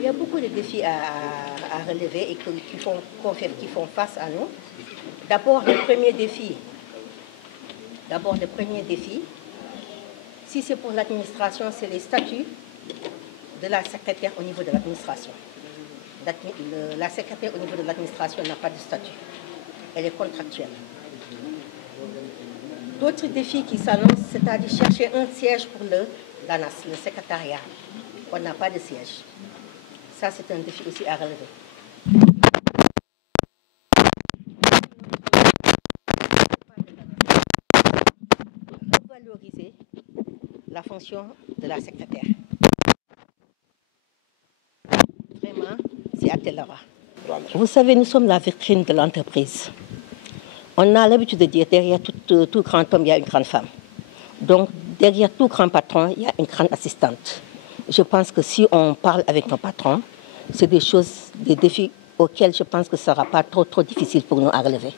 Il y a beaucoup de défis à relever et qui font face à nous. D'abord, le premier défi, si c'est pour l'administration, c'est les statuts de la secrétaire au niveau de l'administration. La secrétaire au niveau de l'administration n'a pas de statut. Elle est contractuelle. D'autres défis qui s'annoncent, c'est-à-dire chercher un siège pour l'ANAS, le secrétariat. On n'a pas de siège. Ça, c'est un défi aussi à relever. Revaloriser la fonction de la secrétaire. Vraiment, c'est Atelara. Vous savez, nous sommes la vitrine de l'entreprise. On a l'habitude de dire derrière tout grand homme, il y a une grande femme. Donc, derrière tout grand patron, il y a une grande assistante. Je pense que si on parle avec nos patrons, c'est des défis auxquels je pense que ce ne sera pas trop difficile pour nous à relever.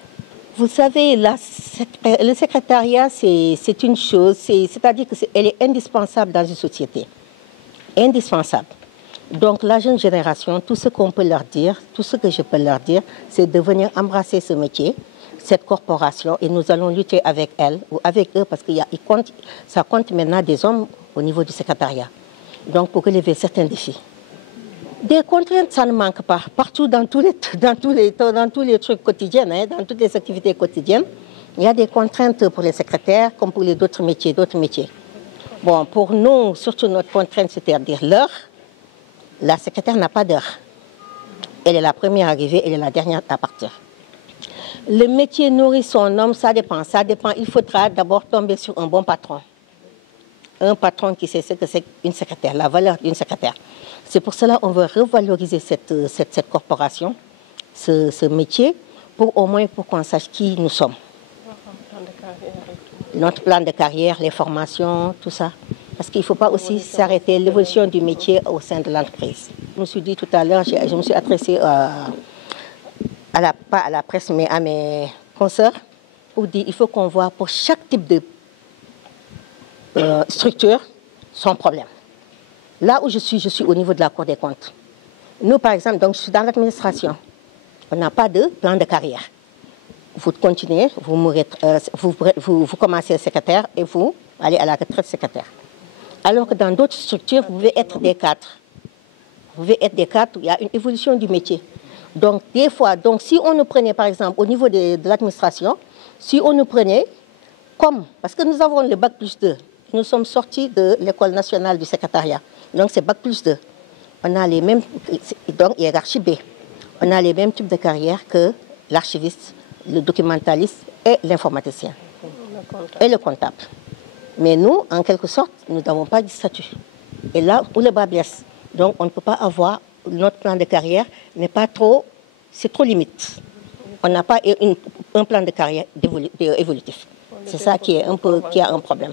Vous savez, le secrétariat, c'est une chose, c'est-à-dire qu'elle est indispensable dans une société. Indispensable. Donc la jeune génération, tout ce qu'on peut leur dire, tout ce que je peux leur dire, c'est de venir embrasser ce métier, cette corporation, et nous allons lutter avec elle ou avec eux, parce que ça compte maintenant des hommes au niveau du secrétariat. Donc pour relever certains défis. Des contraintes, ça ne manque pas. Partout dans tous les trucs quotidiens, dans toutes les activités quotidiennes, il y a des contraintes pour les secrétaires comme pour les d'autres métiers. Bon, pour nous, surtout notre contrainte, c'est-à-dire l'heure. La secrétaire n'a pas d'heure. Elle est la première arrivée, elle est la dernière à partir. Le métier nourrit son homme, ça dépend. Il faudra d'abord tomber sur un bon patron. Un patron qui sait ce que c'est une secrétaire, la valeur d'une secrétaire. C'est pour cela qu'on veut revaloriser cette corporation, ce métier, au moins pour qu'on sache qui nous sommes. Notre plan de carrière, les formations, tout ça. Parce qu'il ne faut pas aussi s'arrêter l'évolution du métier au sein de l'entreprise. Je me suis dit tout à l'heure, je me suis adressée pas à la presse, mais à mes consoeurs, pour dire qu'il faut qu'on voit pour chaque type de structure son problème. Là où je suis au niveau de la Cour des comptes. Nous, par exemple, donc, je suis dans l'administration. On n'a pas de plan de carrière. Vous continuez, vous commencez secrétaire et vous allez à la retraite secrétaire. Alors que dans d'autres structures, vous pouvez être des cadres. Vous pouvez être des cadres, il y a une évolution du métier. Donc, des fois, si on nous prenait, par exemple, au niveau de l'administration, si on nous prenait parce que nous avons le bac plus 2, nous sommes sortis de l'école nationale du secrétariat. Donc, c'est bac plus 2. On a les mêmes, donc hiérarchie B. On a les mêmes types de carrière que l'archiviste, le documentaliste et l'informaticien. Et le comptable. Mais nous, en quelque sorte, nous n'avons pas de statut. Et là où le bas blesse. Donc, on ne peut pas avoir, notre plan de carrière n'est pas trop, c'est trop limite. On n'a pas un plan de carrière évolutif. C'est ça qui a un problème.